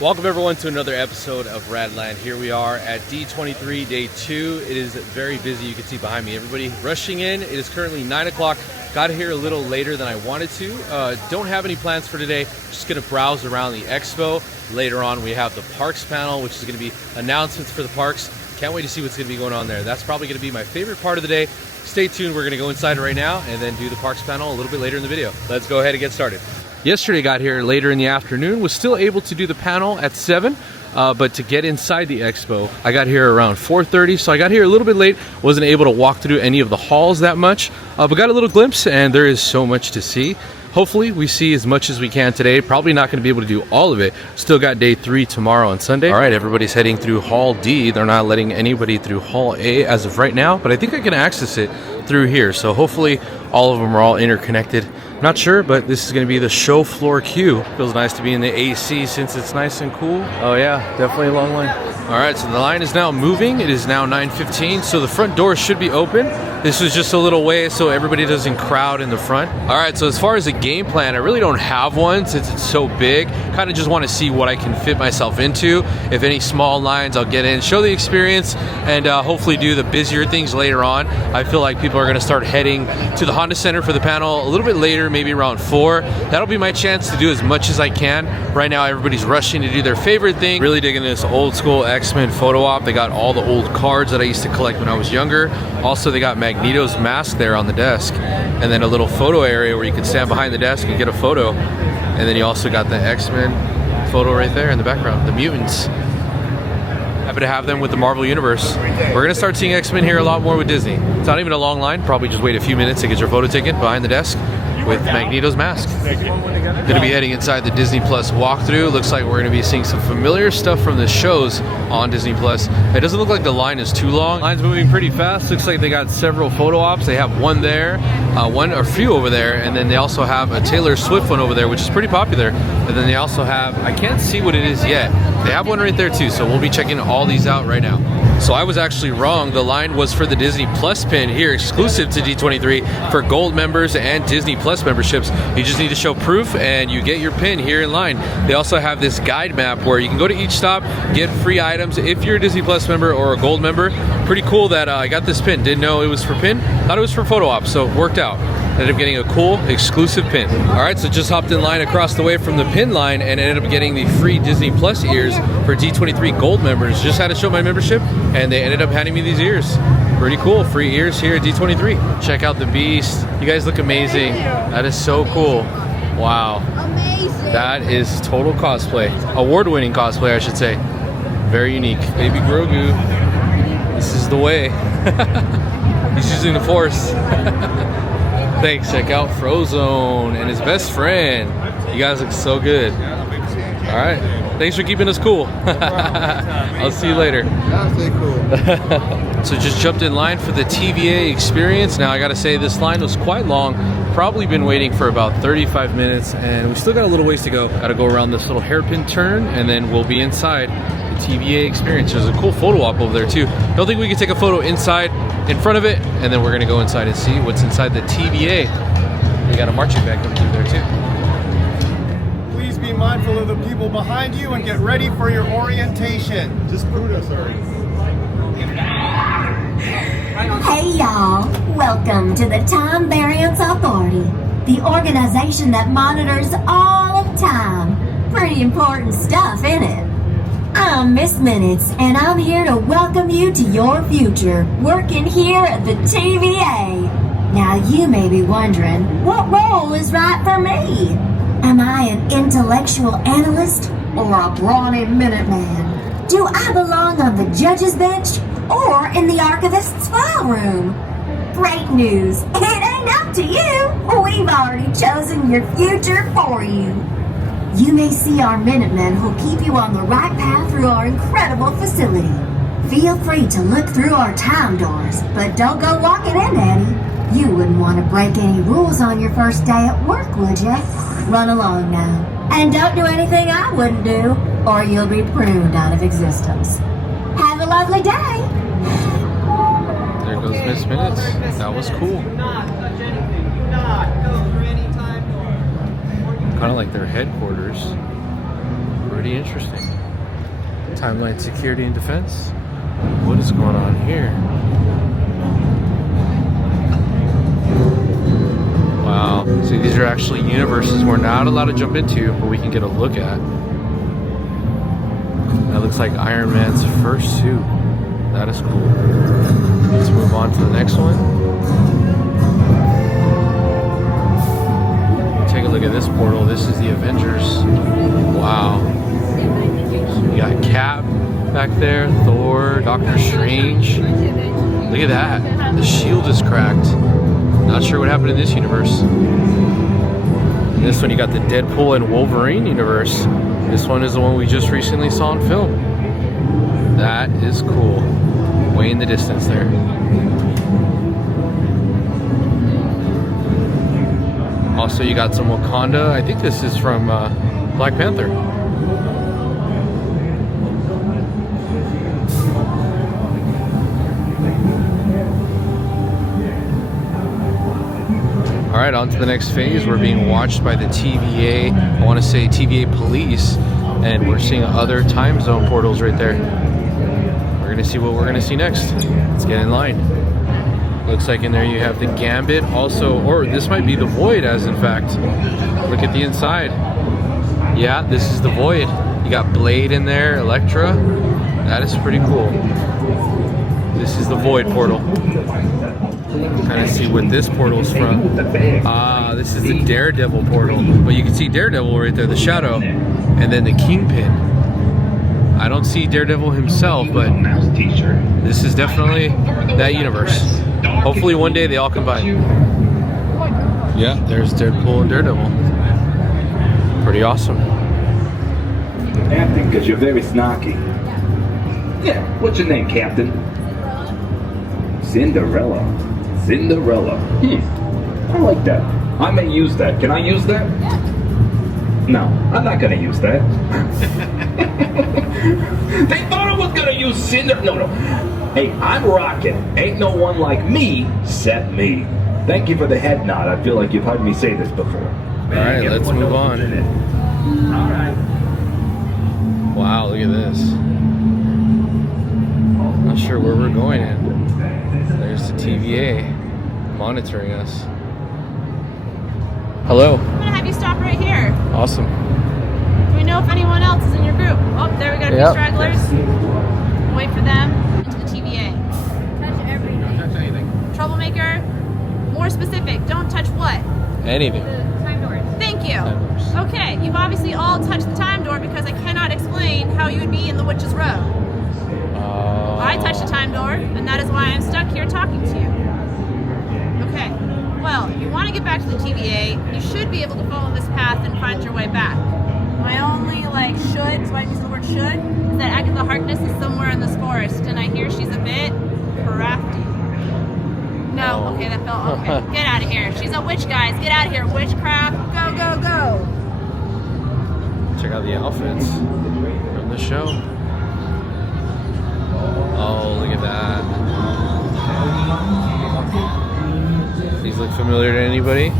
Welcome everyone to another episode of Radland. Here we are at D23 Day 2. It is very busy. You can see behind me everybody rushing in. It is currently 9 o'clock. Got here a little later than I wanted to. Don't have any plans for today. Just going to browse around the expo. Later on we have the parks panel, which is going to be announcements for the parks. Can't wait to see what's going to be going on there. That's probably going to be my favorite part of the day. Stay tuned. We're going to go inside right now and then do the parks panel a little bit later in the video. Let's go ahead and get started. Yesterday got here later in the afternoon, was still able to do the panel at 7, but to get inside the expo, I got here around 4:30, so I got here a little bit late, wasn't able to walk through any of the halls that much, but got a little glimpse, and there is so much to see. Hopefully we see as much as we can today. Probably not going to be able to do all of it. Still got day 3 tomorrow and Sunday. All right, everybody's heading through Hall D. They're not letting anybody through Hall A as of right now, but I think I can access it through here, so hopefully all of them are all interconnected. Not sure, but this is going to be the show floor queue. Feels nice to be in the AC since it's nice and cool. Oh yeah, definitely a long line. All right, so the line is now moving. It is now 9:15, so the front door should be open. This was just a little way so everybody doesn't crowd in the front. All right, so as far as a game plan, I really don't have one since it's so big. Kind of just want to see what I can fit myself into. If any small lines, I'll get in, show the experience, and hopefully do the busier things later on. I feel like people are going to start heading to the Honda Center for the panel a little bit later, maybe around 4. That'll be my chance to do as much as I can. Right now, everybody's rushing to do their favorite thing. Really digging this old school X-Men photo op. They got all the old cards that I used to collect when I was younger. Also, they got Magneto's mask there on the desk, and then a little photo area where you can stand behind the desk and get a photo. And then you also got the X-Men photo right there in the background, the mutants. Happy to have them with the Marvel Universe. We're gonna start seeing X-Men here a lot more with Disney. It's not even a long line, probably just wait a few minutes to get your photo taken behind the desk with Magneto's mask. Gonna be heading inside the Disney Plus walkthrough. Looks like we're gonna be seeing some familiar stuff from the shows on Disney Plus. It doesn't look like the line is too long. Line's moving pretty fast. Looks like they got several photo ops. They have one there, one or few over there, and then they also have a Taylor Swift one over there, which is pretty popular. And then they also have, I can't see what it is yet. They have one right there too, so we'll be checking all these out right now. So I was actually wrong. The line was for the Disney Plus pin here, exclusive to D23 for Gold members and Disney Plus memberships. You just need to show proof and you get your pin here in line. They also have this guide map where you can go to each stop, get free items if you're a Disney Plus member or a Gold member. Pretty cool that I got this pin. Didn't know it was for pin. Thought it was for photo ops, so it worked out. Ended up getting a cool exclusive pin. All right, so just hopped in line across the way from the pin line and ended up getting the free Disney Plus ears for D23 Gold members. Just had to show my membership and they ended up handing me these ears. Pretty cool, free ears here at D23. Check out the Beast. You guys look amazing. That is so cool. Wow. Amazing. That is total cosplay. Award-winning cosplay, I should say. Very unique. Baby Grogu. This is the way. He's using the Force. Thanks. Check out Frozone and his best friend. You guys look so good. All right. Thanks for keeping us cool. I'll see you later. Yeah, stay cool. So just jumped in line for the TVA experience. Now I gotta say this line was quite long. Probably been waiting for about 35 minutes and we still got a little ways to go. Gotta go around this little hairpin turn and then we'll be inside the TVA experience. There's a cool photo op over there too. Don't think we can take a photo inside in front of it and then we're gonna go inside and see what's inside the TVA. We got a marching band coming through there too. Please be mindful of the people behind you and get ready for your orientation. Just boot us already. Hey y'all, welcome to the Time Variance Authority, the organization that monitors all of time. Pretty important stuff, isn't it? I'm Miss Minutes, and I'm here to welcome you to your future, working here at the TVA. Now you may be wondering, what role is right for me? Am I an intellectual analyst or a brawny Minuteman? Do I belong on the judge's bench or in the archivist's file room? Great news, it ain't up to you. We've already chosen your future for you. You may see our Minutemen who'll keep you on the right path through our incredible facility. Feel free to look through our time doors, but don't go walking in, Daddy. You wouldn't want to break any rules on your first day at work, would you? Run along now. And don't do anything I wouldn't do, or you'll be pruned out of existence. Have a lovely day. There goes Miss Minutes. That was cool. Kind of like their headquarters. Pretty interesting. Timeline Security and Defense. What is going on here? Wow. See, these are actually universes we're not allowed to jump into, but we can get a look at. That looks like Iron Man's first suit. That is cool. Let's move on to the next one. Take a look at this portal. This is the Avengers. Wow. You got Cap back there, Thor, Doctor Strange. Look at that. The shield is cracked. Not sure what happened in this universe. In this one, you got the Deadpool and Wolverine universe. This one is the one we just recently saw in film. That is cool. Way in the distance there. Also, you got some Wakanda. I think this is from Black Panther. All right, on to the next phase. We're being watched by the TVA, I want to say TVA police, and we're seeing other time zone portals right there. We're going to see what we're going to see next. Let's get in line. Looks like in there you have the Gambit also, or this might be the Void as in fact. Look at the inside. Yeah, this is the Void. You got Blade in there, Elektra. That is pretty cool. This is the Void portal. Kind of see what this portal is from. This is the Daredevil portal. But you can see Daredevil right there, the shadow, and then the Kingpin. I don't see Daredevil himself, but this is definitely that universe. Hopefully one day they all combine. Yeah, there's Deadpool and Daredevil. Pretty awesome. Acting because you're very snarky. Yeah, what's your name, Captain? Cinderella. Cinderella. I like that. I may use that. Can I use that? No, I'm not gonna use that. They thought I was gonna use Cinderella. No. Hey, I'm rocking. Ain't no one like me except me. Thank you for the head nod. I feel like you've heard me say this before. Alright, let's move on. Alright. Wow, look at this. Not sure where we're going in. There's the TVA monitoring us. Hello. I'm gonna have you stop right here. Awesome. Do we know if anyone else is in your group? Oh, there we got a few stragglers. Wait for them. Into the TVA. Touch everything. Don't touch anything. Troublemaker. More specific. Don't touch what? Anything. The time doors. Thank you. Time doors. Okay, you've obviously all touched the time door because I cannot explain how you would be in the Witch's Row. I touched a time door, and that is why I'm stuck here talking to you. Okay, well, if you want to get back to the TVA, you should be able to follow this path and find your way back. My only, should, so I use the word should, is that Agatha Harkness is somewhere in this forest, and I hear she's a bit crafty. No, okay, that felt okay. Get out of here. She's a witch, guys. Get out of here. Witchcraft, go, go, go. Check out the outfits from the show. Oh, look at that. These look familiar to anybody?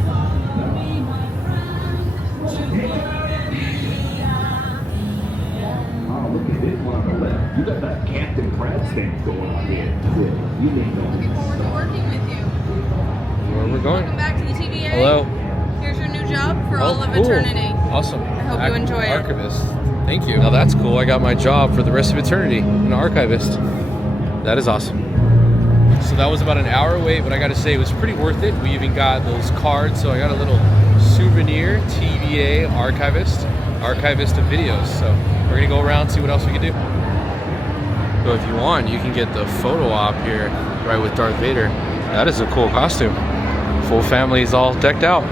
Oh, look at this one on the left. You got that Captain Crab stance going on here. You need Looking forward to working with you. Where we're going? Welcome back to the TVA. Hello. Here's your new job for all of cool. eternity. Awesome. I hope you enjoy it. Archivist. Thank you. Now that's cool. I got my job for the rest of eternity. An archivist. That is awesome. So that was about an hour wait, but I gotta say it was pretty worth it. We even got those cards, so I got a little souvenir, TVA archivist of videos. So we're gonna go around and see what else we can do. So if you want, you can get the photo op here, right with Darth Vader. That is a cool costume. Full family is all decked out.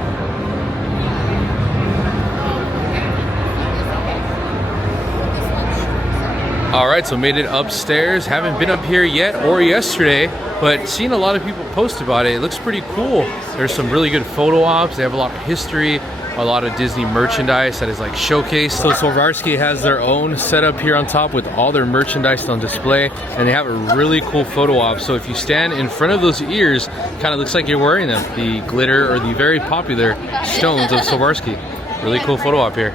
All right, so made it upstairs. Haven't been up here yet or yesterday, but seen a lot of people post about it. It looks pretty cool. There's some really good photo ops. They have a lot of history, a lot of Disney merchandise that is like showcased. So Swarovski has their own setup here on top with all their merchandise on display, and they have a really cool photo op. So if you stand in front of those ears, kind of looks like you're wearing them. The glitter or the very popular stones of Swarovski. Really cool photo op here.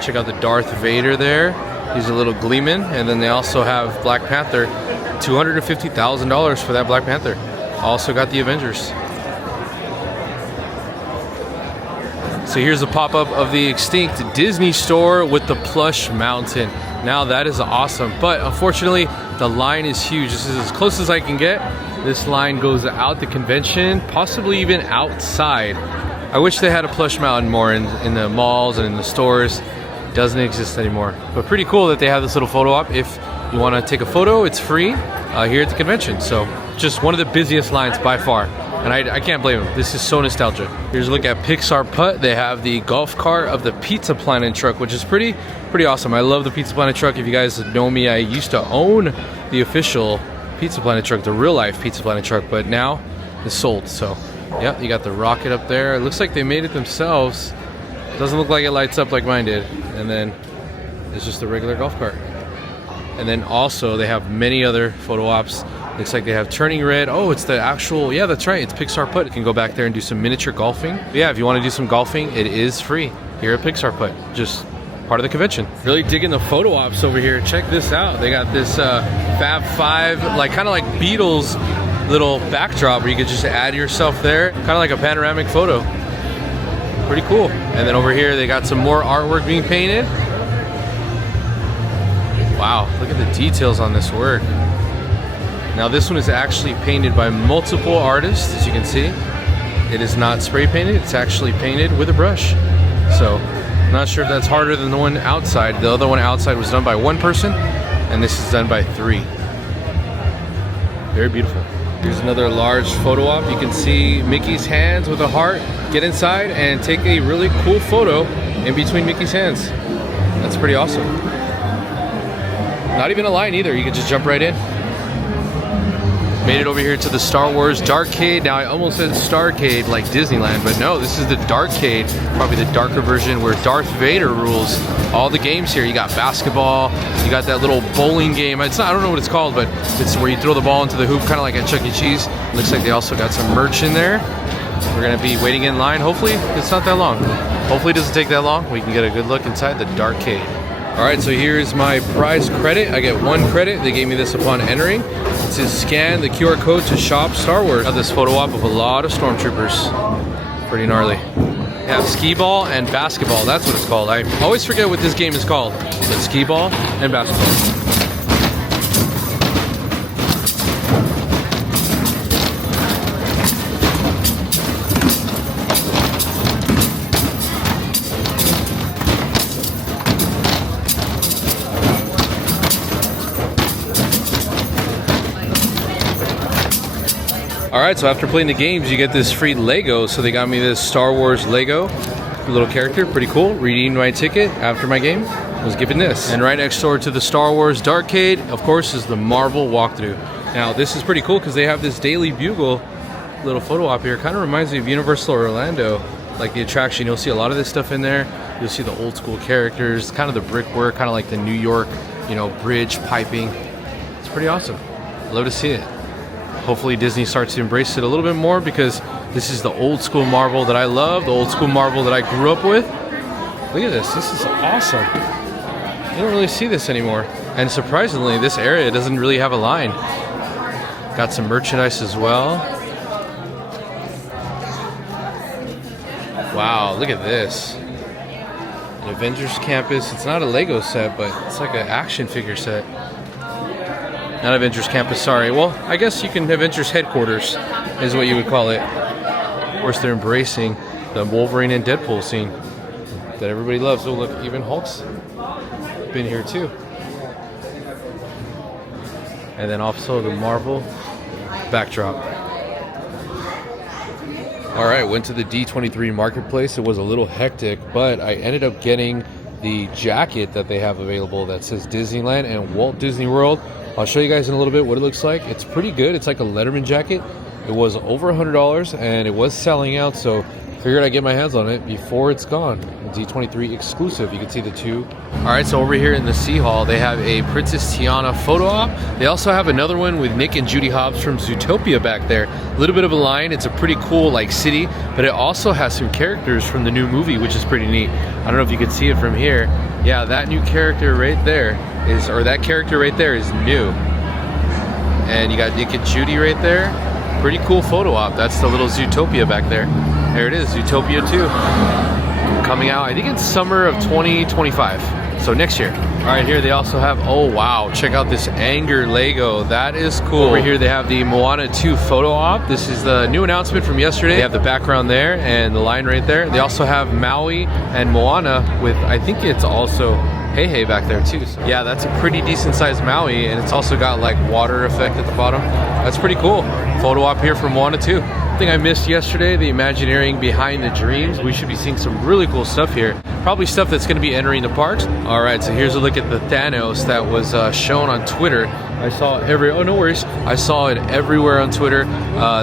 Check out the Darth Vader there. He's a little Gleeman, and then they also have Black Panther, $250,000 for that Black Panther. Also got the Avengers. So here's a pop-up of the extinct Disney store with the plush mountain. Now that is awesome, but unfortunately the line is huge. This is as close as I can get. This line goes out the convention, possibly even outside. I wish they had a plush mountain more in the malls and in the stores. Doesn't exist anymore. But pretty cool that they have this little photo op. If you want to take a photo, it's free here at the convention. So just one of the busiest lines by far. And I can't blame them. This is so nostalgic. Here's a look at Pixar Putt. They have the golf cart of the Pizza Planet truck, which is pretty awesome. I love the Pizza Planet truck. If you guys know me, I used to own the official Pizza Planet truck, the real life Pizza Planet truck, but now it's sold. So yeah, you got the rocket up there. It looks like they made it themselves. It doesn't look like it lights up like mine did. And then it's just a regular golf cart. And then also they have many other photo ops. Looks like they have Turning Red. Oh, it's the actual, yeah, that's right. It's Pixar Putt. You can go back there and do some miniature golfing. But yeah, if you want to do some golfing, it is free here at Pixar Putt. Just part of the convention. Really digging the photo ops over here. Check this out. They got this Fab Five, like kind of like Beatles little backdrop where you could just add yourself there. Kind of like a panoramic photo. Pretty cool. And then over here, they got some more artwork being painted. Wow, look at the details on this work. Now this one is actually painted by multiple artists, as you can see. It is not spray painted, it's actually painted with a brush. So, not sure if that's harder than the one outside. The other one outside was done by one person, and this is done by 3. Very beautiful. Here's another large photo op. You can see Mickey's hands with a heart. Get inside and take a really cool photo in between Mickey's hands. That's pretty awesome. Not even a line either, you can just jump right in. Made it over here to the Star Wars Darkcade. Now I almost said Starcade like Disneyland, but no, this is the Darkcade, probably the darker version where Darth Vader rules all the games here. You got basketball, you got that little bowling game. It's not, I don't know what it's called, but it's where you throw the ball into the hoop, kind of like at Chuck E. Cheese. Looks like they also got some merch in there. We're gonna be waiting in line. Hopefully it's not that long. Hopefully it doesn't take that long. We can get a good look inside the Darkcade. All right, so here's my prize credit. I get 1 credit. They gave me this upon entering. It says scan the QR code to shop Star Wars. I have this photo op of a lot of stormtroopers. Pretty gnarly. They have skee ball and basketball. That's what it's called. I always forget what this game is called. But skee ball and basketball. Alright, so after playing the games, you get this free Lego. So they got me this Star Wars Lego little character, pretty cool. Redeemed my ticket after my game. I was given this. And right next door to the Star Wars Darkcade, of course, is the Marvel walkthrough. Now, this is pretty cool because they have this Daily Bugle little photo op here. Kind of reminds me of Universal Orlando, like the attraction. You'll see a lot of this stuff in there. You'll see the old school characters, kind of the brickwork, kind of like the New York, you know, bridge piping. It's pretty awesome. Love to see it. Hopefully Disney starts to embrace it a little bit more because this is the old school Marvel that I love, the old school Marvel that I grew up with. Look at this. This is awesome. You don't really see this anymore. And surprisingly, this area doesn't really have a line. Got some merchandise as well. Wow, look at this. An Avengers Campus. It's not a Lego set, but it's like an action figure set. Not Avengers Campus, sorry. Well, I guess you can Avengers Headquarters is what you would call it. Of course, they're embracing the Wolverine and Deadpool scene that everybody loves. Oh, look, even Hulk's been here too. And then also the Marvel backdrop. All right, went to the D23 marketplace. It was a little hectic, but I ended up getting the jacket that they have available that says Disneyland and Walt Disney World. I'll show you guys in a little bit what it looks like. It's pretty good. It's like a Letterman jacket. It was over $100 and it was selling out, so figured I'd get my hands on it before it's gone. D23 exclusive. You can see the 2. All right, so over here in the Sea Hall, they have a Princess Tiana photo op. They also have another one with Nick and Judy Hobbs from Zootopia back there. A little bit of a line. It's a pretty cool like city, but it also has some characters from the new movie, which is pretty neat. I don't know if you can see it from here, Yeah, that new character right there is, or that character right there is new. And you got Nick and Judy right there. Pretty cool photo op. That's the little Zootopia back there. There it is, Zootopia 2. Coming out, I think it's summer of 2025. So next year. All right, here they also have, oh wow, check out this Anger Lego. That is cool. Over here they have the Moana 2 photo op. This is the new announcement from yesterday. They have the background there and the line right there. They also have Maui and Moana with, I think it's also Hey Hey back there too. So yeah, that's a pretty decent sized Maui, and it's also got like water effect at the bottom. That's pretty cool. Photo op here from Moana 2. Thing I missed yesterday, the Imagineering Behind the Dreams. We should be seeing some really cool stuff here. Probably stuff that's going to be entering the parks. All right, so here's a look at the Thanos that was shown on Twitter. I saw oh no worries. I saw it everywhere on Twitter.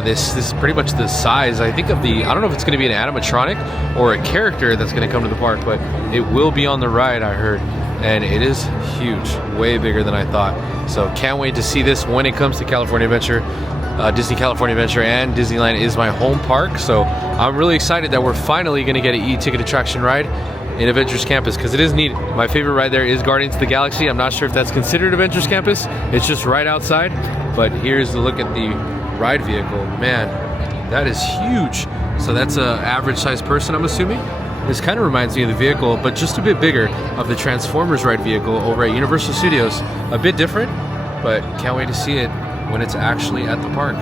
This is pretty much the size, I think, of the, I don't know if it's going to be an animatronic or a character that's going to come to the park, but it will be on the ride, I heard. And it is huge, way bigger than I thought. So can't wait to see this when it comes to California Adventure. Disney California Adventure and Disneyland is my home park, so I'm really excited that we're finally going to get an e-ticket attraction ride in Adventures Campus, because it is neat. My favorite ride there is Guardians of the Galaxy. I'm not sure if that's considered Adventures Campus. It's just right outside, but here's the look at the ride vehicle. Man, that is huge. So that's an average sized person, I'm assuming. This kind of reminds me of the vehicle, but just a bit bigger, of the Transformers ride vehicle over at Universal Studios. A bit different, but can't wait to see it when it's actually at the park.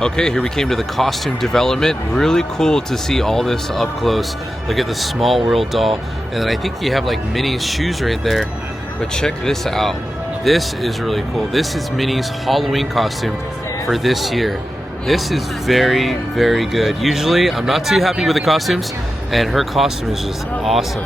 Okay, here we came to the costume development. Really cool to see all this up close. Look at the Small World doll. And then I think you have like Minnie's shoes right there. But check this out. This is really cool. This is Minnie's Halloween costume for this year. This is very, very good. Usually, I'm not too happy with the costumes, and her costume is just awesome.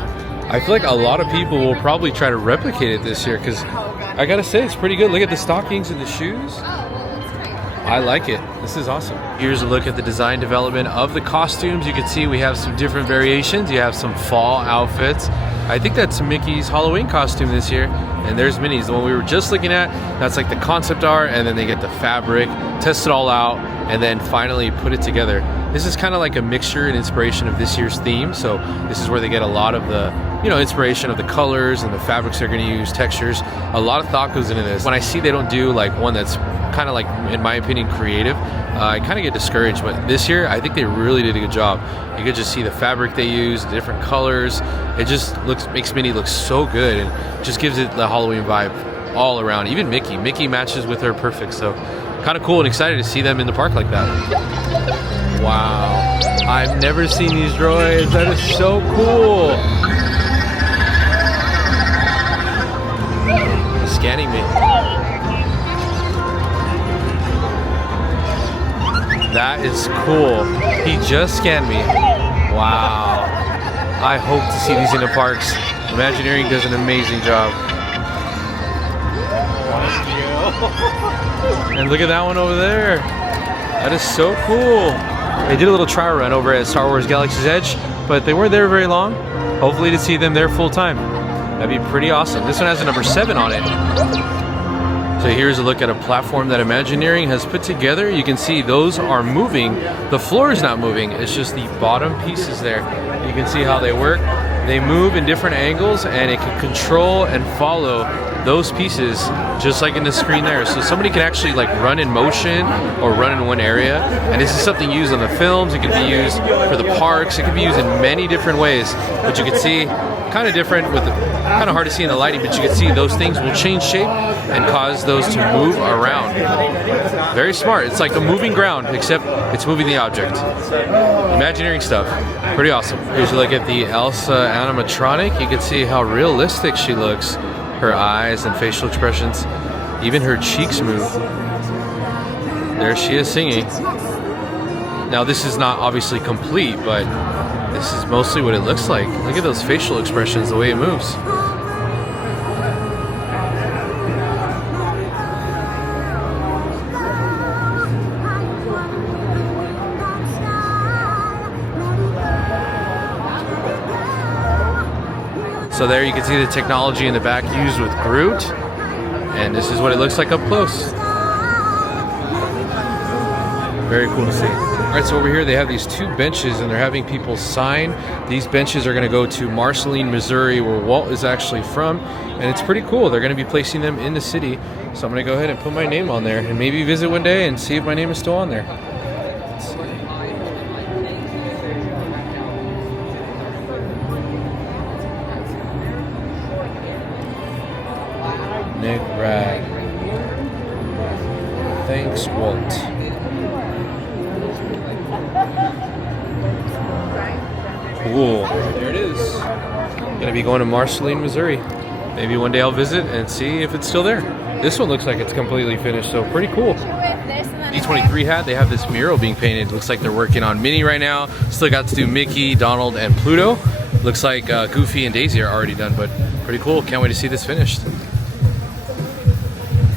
I feel like a lot of people will probably try to replicate it this year, because I gotta say, it's pretty good. Look at the stockings and the shoes. I like it. This is awesome. Here's a look at the design development of the costumes. You can see we have some different variations. You have some fall outfits. I think that's Mickey's Halloween costume this year. And there's Minnie's, the one we were just looking at. That's like the concept art, and then they get the fabric, test it all out, and then finally put it together. This is kind of like a mixture and inspiration of this year's theme. So this is where they get a lot of the, inspiration of the colors and the fabrics they're going to use, textures. A lot of thought goes into this. When I see they don't do like one that's kind of like, in my opinion, creative, I kind of get discouraged. But this year, I think they really did a good job. You could just see the fabric they use, the different colors. It just makes Minnie look so good, and just gives it the Halloween vibe all around. Even Mickey matches with her perfect. So kind of cool and excited to see them in the park like that. Wow, I've never seen these droids. That is so cool. He's scanning me. That is cool. He just scanned me. Wow. I hope to see these in the parks. Imagineering does an amazing job. And look at that one over there. That is so cool. They did a little trial run over at Star Wars Galaxy's Edge, but they weren't there very long. Hopefully to see them there full time. That'd be pretty awesome. This one has a number 7 on it. So here's a look at a platform that Imagineering has put together. You can see those are moving. The floor is not moving. It's just the bottom pieces there. You can see how they work. They move in different angles, and it can control and follow those pieces just like in the screen there. So somebody can actually like run in motion or run in one area. And this is something used on the films. It can be used for the parks. It can be used in many different ways. But you can see kind of different with kind of hard to see in the lighting, but you can see those things will change shape and cause those to move around. Very smart. It's like a moving ground, except it's moving the object. Imagineering stuff. Pretty awesome. Here's a look at the Elsa animatronic. You can see how realistic she looks. Her eyes and facial expressions. Even her cheeks move. There she is singing. Now this is not obviously complete, but this is mostly what it looks like. Look at those facial expressions, the way it moves. So there you can see the technology in the back used with Groot. And this is what it looks like up close. Very cool to see. All right, so over here they have these 2 benches and they're having people sign. These benches are going to go to Marceline, Missouri, where Walt is actually from, and it's pretty cool. They're going to be placing them in the city, so I'm going to go ahead and put my name on there and maybe visit one day and see if my name is still on there. Let's see. Nick Rad. Thanks, Walt. Cool. There it is. Gonna be going to Marceline, Missouri. Maybe one day I'll visit and see if it's still there. This one looks like it's completely finished, so pretty cool. D23 hat, they have this mural being painted. Looks like they're working on Minnie right now. Still got to do Mickey, Donald, and Pluto. Looks like Goofy and Daisy are already done, but pretty cool. Can't wait to see this finished.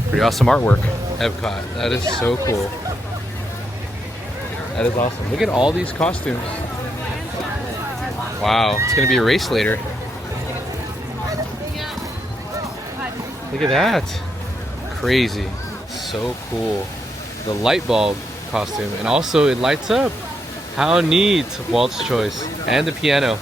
Pretty awesome artwork. Epcot, that is so cool. That is awesome. Look at all these costumes. Wow, it's gonna be a race later. Look at that. Crazy. So cool. The light bulb costume, and also it lights up. How neat. Walt's choice. And the piano.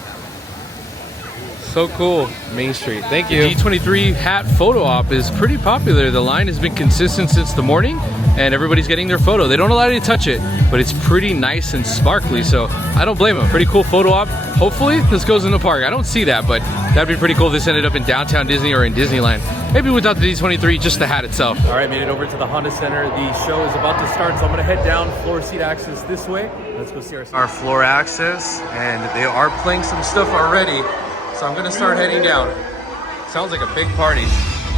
So cool. Main Street. Thank you. D23 hat photo op is pretty popular. The line has been consistent since the morning, and everybody's getting their photo. They don't allow you to touch it, but it's pretty nice and sparkly, so I don't blame them. Pretty cool photo op. Hopefully this goes in the park. I don't see that, but that'd be pretty cool if this ended up in downtown Disney or in Disneyland. Maybe without the D23, just the hat itself. All right, made it over to the Honda Center. The show is about to start, so I'm gonna head down floor seat access this way. Let's go see our floor access, and they are playing some stuff already. So I'm gonna start heading down. Sounds like a big party.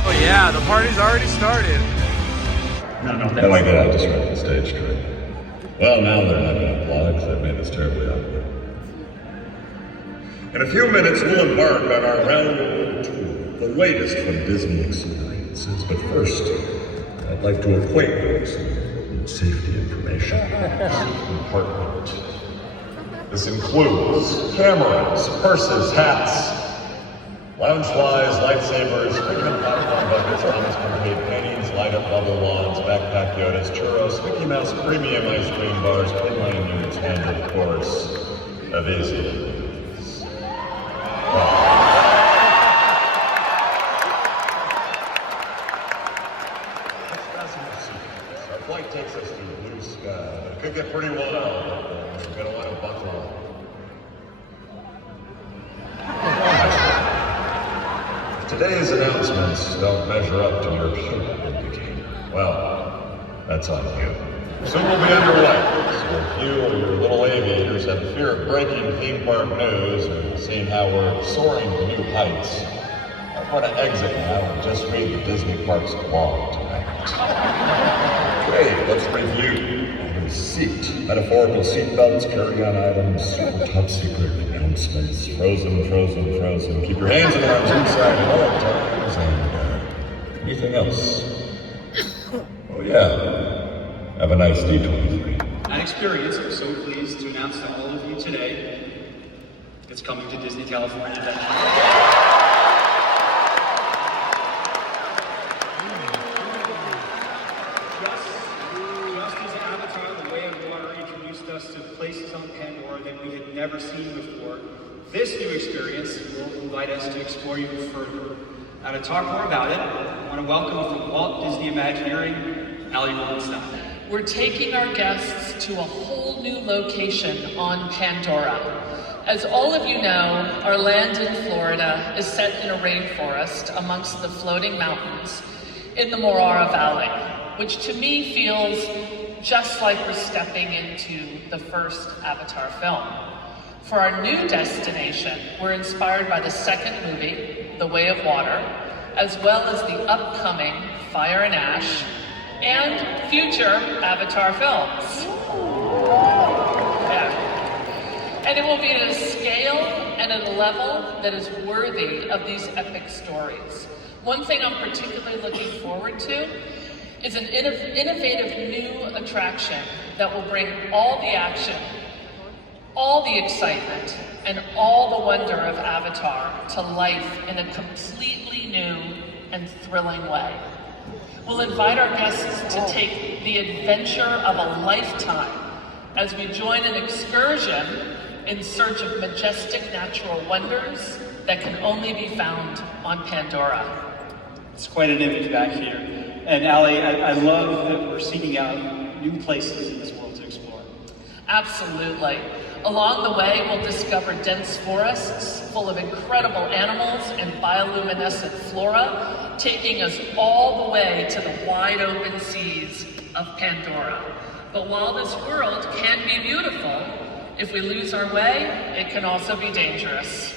Oh yeah, the party's already started. No, I like that I just read the stage straight. Well, now they're not gonna applaud because I've made this terribly awkward. In a few minutes, we'll embark on our round tour, the latest from Disney experiences. But first, I'd like to acquaint you with some safety information. Compartment. This includes cameras, purses, hats, lounge flies, lightsabers, frequent popcorn buckets, Thomas Kincaid paintings, light-up bubble wands, backpack Yodas, churros, Mickey Mouse premium ice cream bars, pin lanyards, and of course, a visit. Our flight takes us through blue sky. It could get pretty wild. We're gonna want to buckle up. Today's announcements don't measure up to your human indicator. Well, that's on you. Soon we'll be underway. So if you or your little aviators have fear of breaking theme park news or seeing how we're soaring to new heights, I'm going to exit now and just read the Disney Parks blog tonight. Okay, let's review. Seat. Metaphorical seatbelts, carry-on items, super top secret announcements. Frozen, frozen, frozen. Keep your hands and arms inside at all times. And anything else? Oh yeah. Have a nice D23. That experience, I'm so pleased to announce to all of you today, it's coming to Disney California Adventure. Us to places on Pandora that we had never seen before. This new experience will invite us to explore even further. Now to talk more about it, I want to welcome from Walt Disney Imagineering, Allie Rosenstein. We're taking our guests to a whole new location on Pandora. As all of you know, our land in Florida is set in a rainforest amongst the floating mountains in the Morara Valley, which to me feels just like we're stepping into the first Avatar film. For our new destination, we're inspired by the second movie, The Way of Water, as well as the upcoming Fire and Ash and future Avatar films. Yeah. And it will be at a scale and at a level that is worthy of these epic stories. One thing I'm particularly looking forward to is an innovative new attraction that will bring all the action, all the excitement, and all the wonder of Avatar to life in a completely new and thrilling way. We'll invite our guests to take the adventure of a lifetime as we join an excursion in search of majestic natural wonders that can only be found on Pandora. It's quite an image back here. And Allie, I love that we're seeking out new places in this world to explore. Absolutely. Along the way, we'll discover dense forests full of incredible animals and bioluminescent flora, taking us all the way to the wide open seas of Pandora. But while this world can be beautiful, if we lose our way, it can also be dangerous.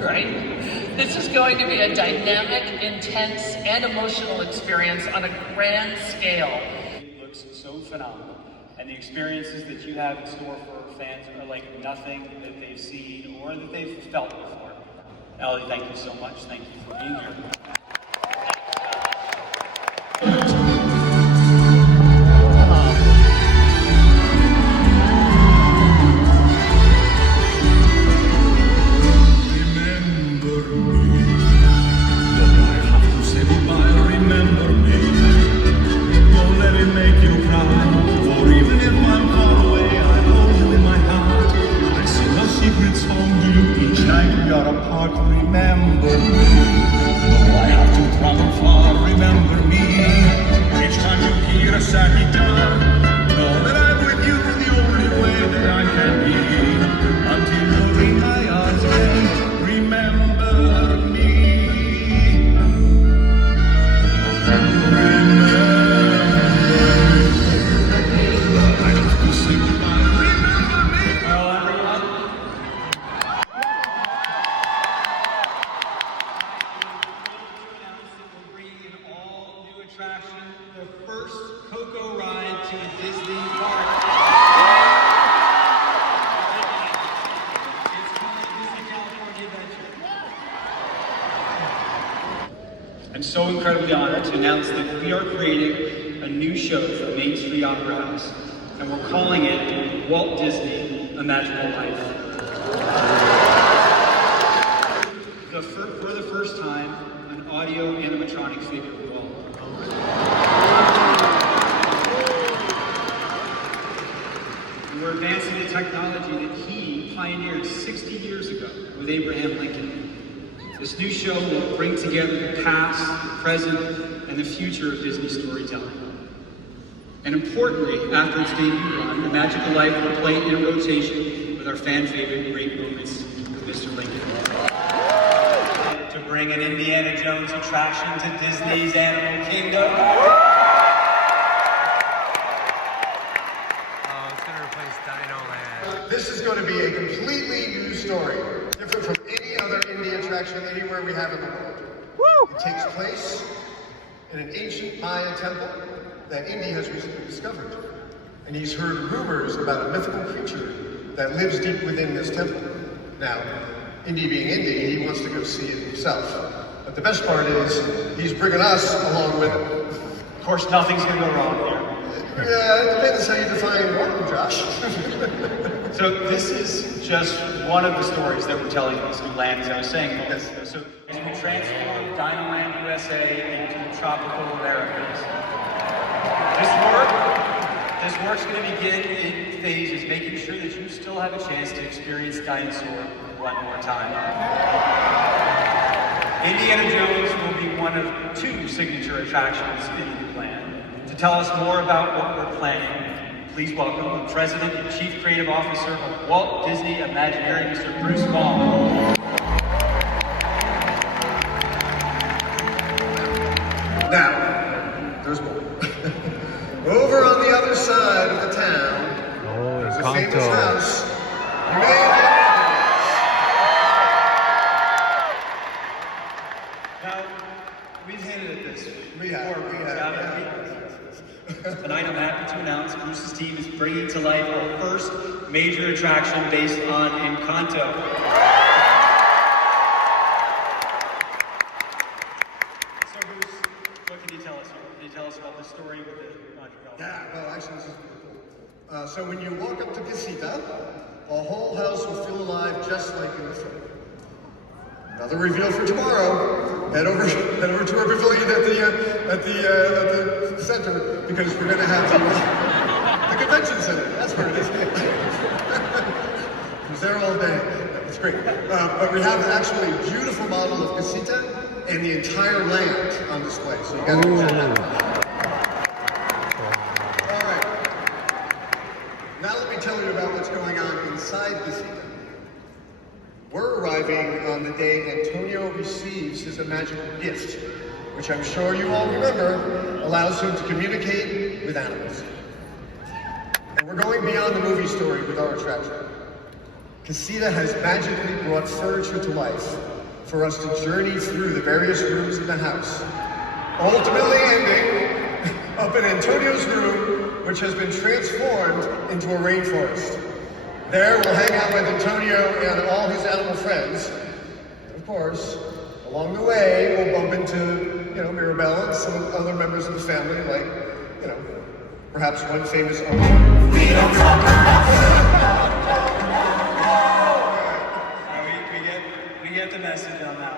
Right? This is going to be a dynamic, intense, and emotional experience on a grand scale. It looks so phenomenal. And the experiences that you have in store for fans are like nothing that they've seen or that they've felt before. Allie, thank you so much. Thank you for being here. The first Coco ride to the Disney park. It's called Disney California Adventure. I'm so incredibly honored to announce that we are creating a new show for Main Street Opera House, and we're calling it Walt Disney: A Magical Life. For the first time, an audio animatronic figure of Walt. We're advancing the technology that he pioneered 60 years ago with Abraham Lincoln. This new show will bring together the past, the present, and the future of Disney storytelling. And importantly, after its debut run, The Magical Life will play in rotation with our fan favorite Great Moments with Mr. Lincoln. To bring an Indiana Jones attraction to Disney's Animal Kingdom. This is going to be a completely new story, different from any other Indy attraction anywhere we have in the world. Woo! It takes place in an ancient Maya temple that Indy has recently discovered. And he's heard rumors about a mythical creature that lives deep within this temple. Now, Indy being Indy, he wants to go see it himself. But the best part is, he's bringing us along with him. Of course, nothing's going to go wrong here. Yeah, it depends how you define wrong, Josh. So this is just one of the stories that we're telling in this new land, as I was saying. Yes. So as we transform Dinoland USA into the tropical Americas, this work's going to begin in phases, making sure that you still have a chance to experience dinosaur one more time. Indiana Jones will be one of 2 signature attractions in the new land. To tell us more about what we're planning, please welcome the President and Chief Creative Officer of Walt Disney Imagineering, Mr. Bruce Baum. Now, there's more. Over on the other side of the town, there's a famous house. You may have Now, we've hinted at this. We have. Tonight I'm happy to announce Bruce's team is bringing to life our first major attraction based on Encanto. So Bruce, what can you tell us here? Can you tell us about the story with the Madrigal? Yeah, well, actually, this is pretty cool. So when you walk up to Casita, the whole house will feel alive just like in the film. Another reveal for tomorrow. Head over to our pavilion. at the center because we're going to have the convention center. That's where it is. I was there all day. It's great. But we have actually a beautiful model of Casita and the entire land on display. So you got to check that out. All right. Now let me tell you about what's going on inside Casita. We're arriving on the day Antonio receives his magical gift, which I'm sure you all remember allows him to communicate with animals. And we're going beyond the movie story with our attraction. Casita has magically brought furniture to life for us to journey through the various rooms in the house, ultimately ending up in Antonio's room, which has been transformed into a rainforest. There we'll hang out with Antonio and all his animal friends. And of course, along the way, we'll bump into, Mirabelle and some other members of the family, like, perhaps one famous owner. We don't talk about We get the message on that.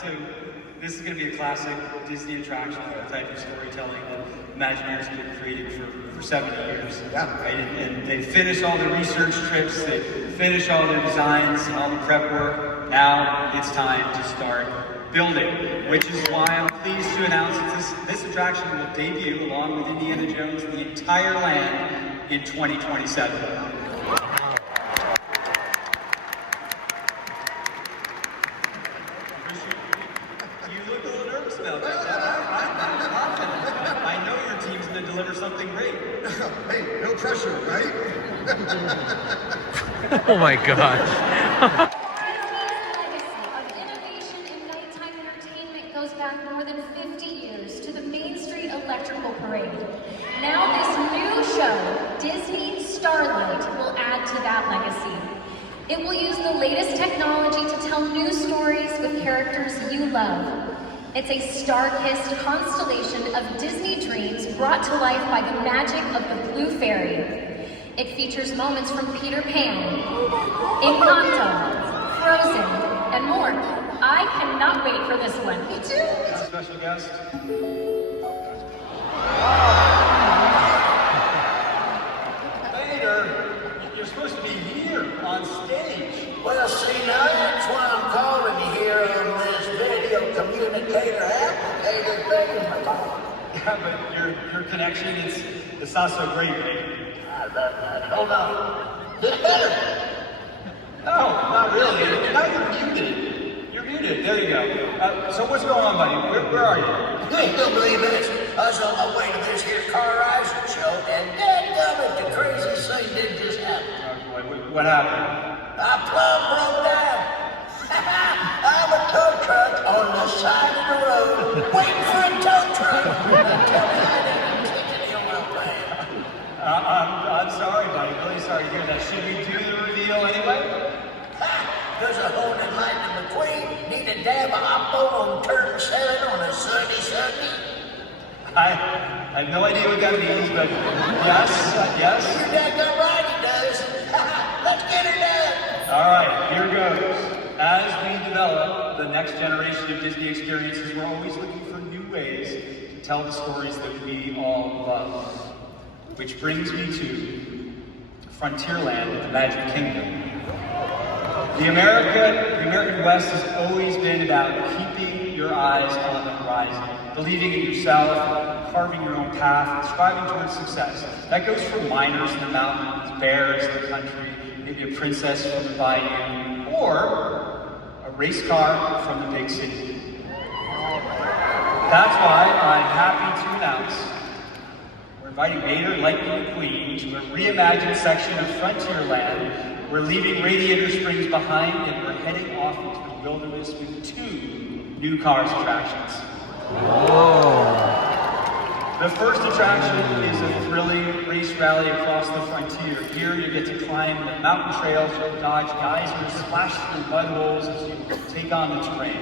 So this is going to be a classic Disney attraction, the type of storytelling that Imagineers have been creating for 70 years. Yeah. Right? And they finish all the research trips, they finish all their designs, all the prep work. Now it's time to start building, which is why I'm pleased to announce that this attraction will debut along with Indiana Jones and the entire land in 2027. Something great. Hey, no pressure, right? Oh my gosh. Disney's legacy of innovation in nighttime entertainment goes back more than 50 years to the Main Street Electrical Parade. Now this new show, Disney Starlight, will add to that legacy. It will use the latest technology to tell new stories with characters you love. It's a star-kissed constellation of Disney dreams brought to life by the magic of the Blue Fairy. It features moments from Peter Pan, Encanto, Frozen, and more. I cannot wait for this one. Me too. Special guest. Vader, you're supposed to be here on stage. Well, see, now that's why I'm calling you here on this video communicator applicator thing. Yeah, but your connection, it's not so great, right? Hold on. This better? No, not really. Now you're muted. You're muted. There you go. So what's going on, buddy? Where are you? You ain't gonna believe this. I was on my way to this here car racing show, and dadgummit, the craziest thing did just happen. Oh, boy, what happened? I plumb broke down. I'm a tow truck on the side of the road, waiting for a tow truck. Tell me I didn't take any of my plan. I'm sorry, buddy. Really sorry to hear that. Should we do the reveal anyway? There's a Hornet Lightning McQueen. Need a dab of Oppo on turn 7 on a sunny Sunday. I have no idea what that means, but yes. You're daggone right he does. Let's get it done. All right, here goes. As we develop the next generation of Disney experiences, we're always looking for new ways to tell the stories that we all love. Which brings me to Frontierland, the Magic Kingdom. The American West has always been about keeping your eyes on the horizon, believing in yourself, carving your own path, striving towards success. That goes for miners in the mountains, bears in the country, maybe a princess from the bayou, or a race car from the big city. That's why I'm happy to announce we're inviting Vader, Lightning McQueen to a reimagined section of Frontierland. We're leaving Radiator Springs behind and we're heading off into the wilderness with 2 new Cars attractions. Whoa. The first attraction is a thrilling race rally across the frontier. Here you get to climb the mountain trails, dodge geysers, splash through mud holes as you take on the terrain.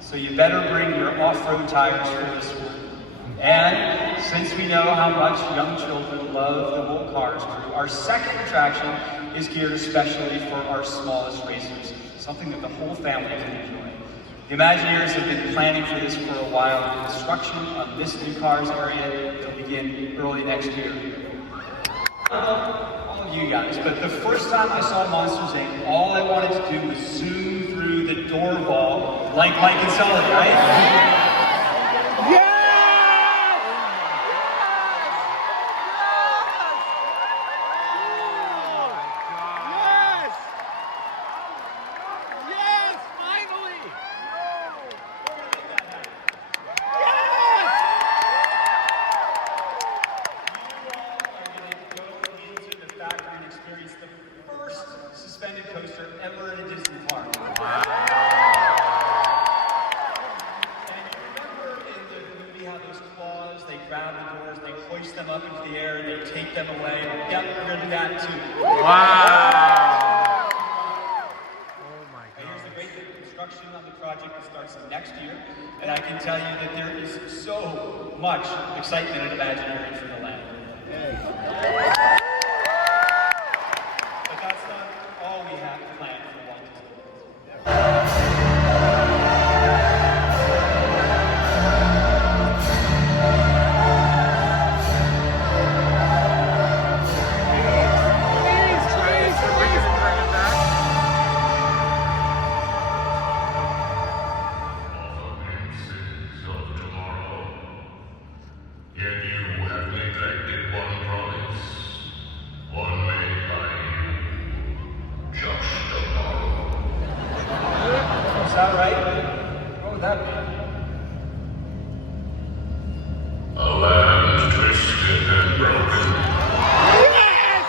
So you better bring your off-road tires for this one. And since we know how much young children love the whole Cars crew, our second attraction is geared especially for our smallest racers, something that the whole family can enjoy. The Imagineers have been planning for this for a while. The construction of this new cars area will begin early next year. All of you guys, but the first time I saw Monsters Inc., all I wanted to do was zoom through the door vault like Mike and Sully, right? Suspended coaster ever in a Disney park. And you remember in the movie how those claws, they grab the doors, they hoist them up into the air, and they take them away. Yep, we're gonna do that too. Wow! Oh my God. Here's the great thing, construction on the project starts next year, and I can tell you that there is so much excitement and Imagineering for the land. All we have planned for Walt Disney World. Is that right? What would that be? A land twisted and broken. Yes!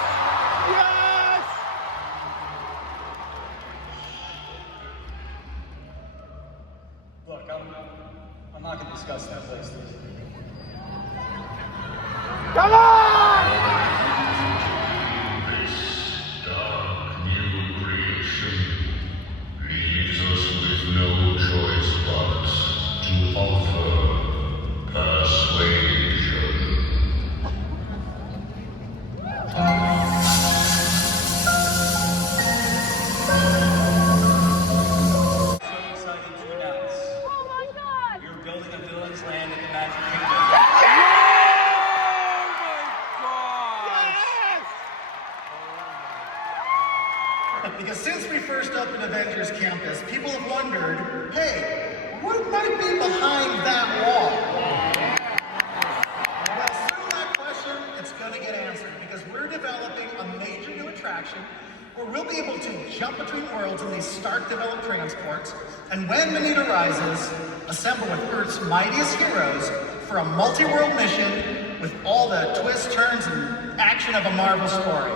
Yes! Look, I'm not going to discuss that place. Come on! This dark new creation leaves us with no choice but to offer persuasion. So excited to announce. Oh my God! We're building a villain's land in the Magic Kingdom. Because since we first opened Avengers Campus, people have wondered, hey, what might be behind that wall? Well, soon that question, it's going to get answered, because we're developing a major new attraction where we'll be able to jump between worlds in these Stark-developed transports, and when the need arises, assemble with Earth's mightiest heroes for a multi-world mission with all the twists, turns, and action of a Marvel story.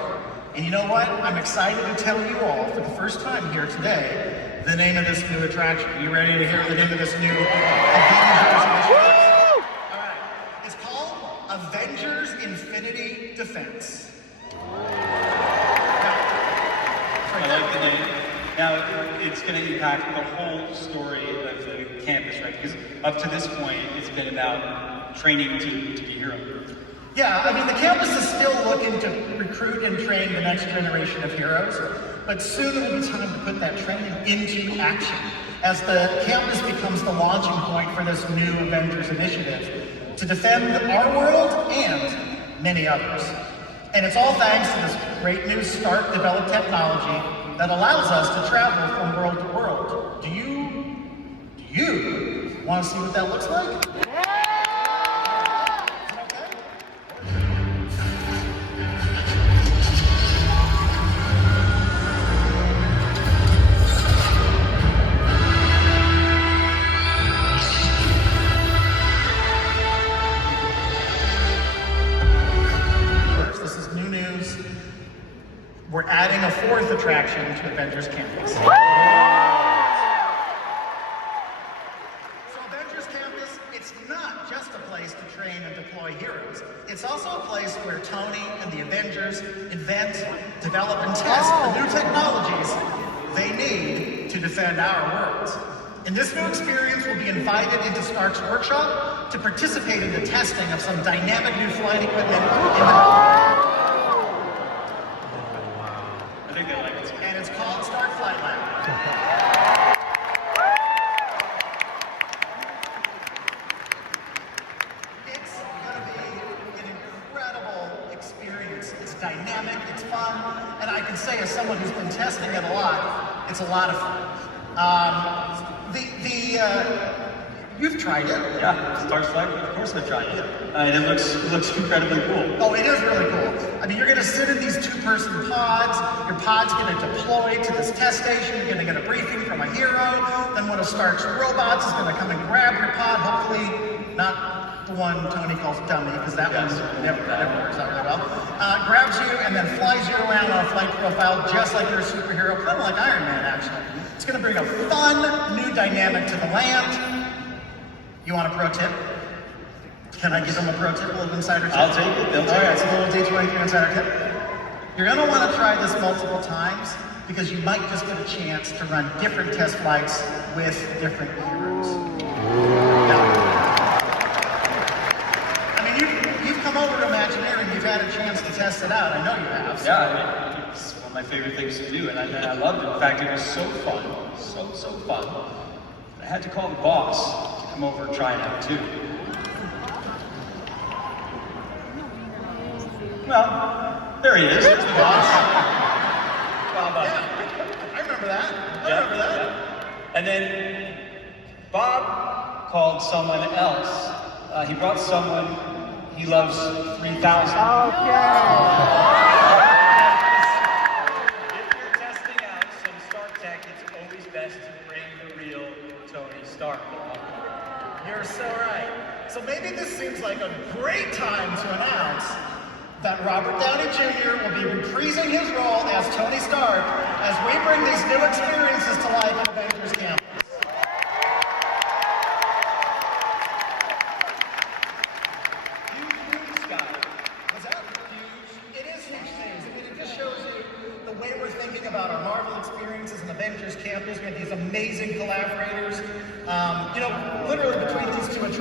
And you know what? I'm excited to tell you all, for the first time here today, the name of this new attraction. Are you ready to hear the name of this new Avengers initiative? All right. It's called Avengers Infinity Defense. I like the name. Now, it's going to impact the whole story of the campus, right? Because up to this point, it's been about training to be heroes. Yeah, I mean, the campus is still looking to recruit and train the next generation of heroes, but soon it will be time to put that training into action as the campus becomes the launching point for this new Avengers initiative to defend our world and many others. And it's all thanks to this great new Stark-developed technology that allows us to travel from world to world. Do you want to see what that looks like? We're adding a fourth attraction to Avengers Campus. So Avengers Campus, it's not just a place to train and deploy heroes. It's also a place where Tony and the Avengers invent, develop, and test the new technologies they need to defend our worlds. In this new experience, we'll be invited into Stark's workshop to participate in the testing of some dynamic new flight equipment in the And it's called Stark Flight Lab. fun, and I can say as someone who's been testing it a lot, it's a lot of fun. You've tried it. Yeah, Star Slider, of course I've tried it. And it looks incredibly cool. Oh, it is really cool. I mean, you're going to sit in these two-person pods. Your pod's going to deploy to this test station. You're going to get a briefing from a hero. Then one of Stark's robots is going to come and grab your pod. Hopefully, not the one Tony calls dummy, because that one never works out really well. Grabs you and then flies you around on a flight profile, just like you're a superhero, kind of like Iron Man, actually. It's going to bring a fun new dynamic to the land. You want a pro tip? Can I give them a pro tip, a little insider tip? I'll take it. They'll take it. All right, it's a little D23 insider tip. You're going to want to try this multiple times because you might just get a chance to run different test flights with different heroes. I mean, you've come over to Imagineering, you've had a chance to test it out. I know you have. So. Yeah, it's one of my favorite things to do, and I loved it. In fact, it was so fun, so fun. I had to call the boss to come over and try it out too. Well, there he is. There's the boss. Bob. Yeah, I remember that. I remember that. Yeah. And then Bob called someone else. He brought someone he loves 3,000. Okay. If you're testing out some Stark tech, it's always best to bring the real Tony Stark. You're so right. So maybe this seems like a great time to announce that Robert Downey Jr. will be reprising his role as Tony Stark as we bring these new experiences to life at Avengers Campus. Huge, Scott. Was that huge? It is huge things. I mean, it just shows you the way we're thinking about our Marvel experiences and Avengers Campus. We have these amazing collaborators. Literally between these two attractions.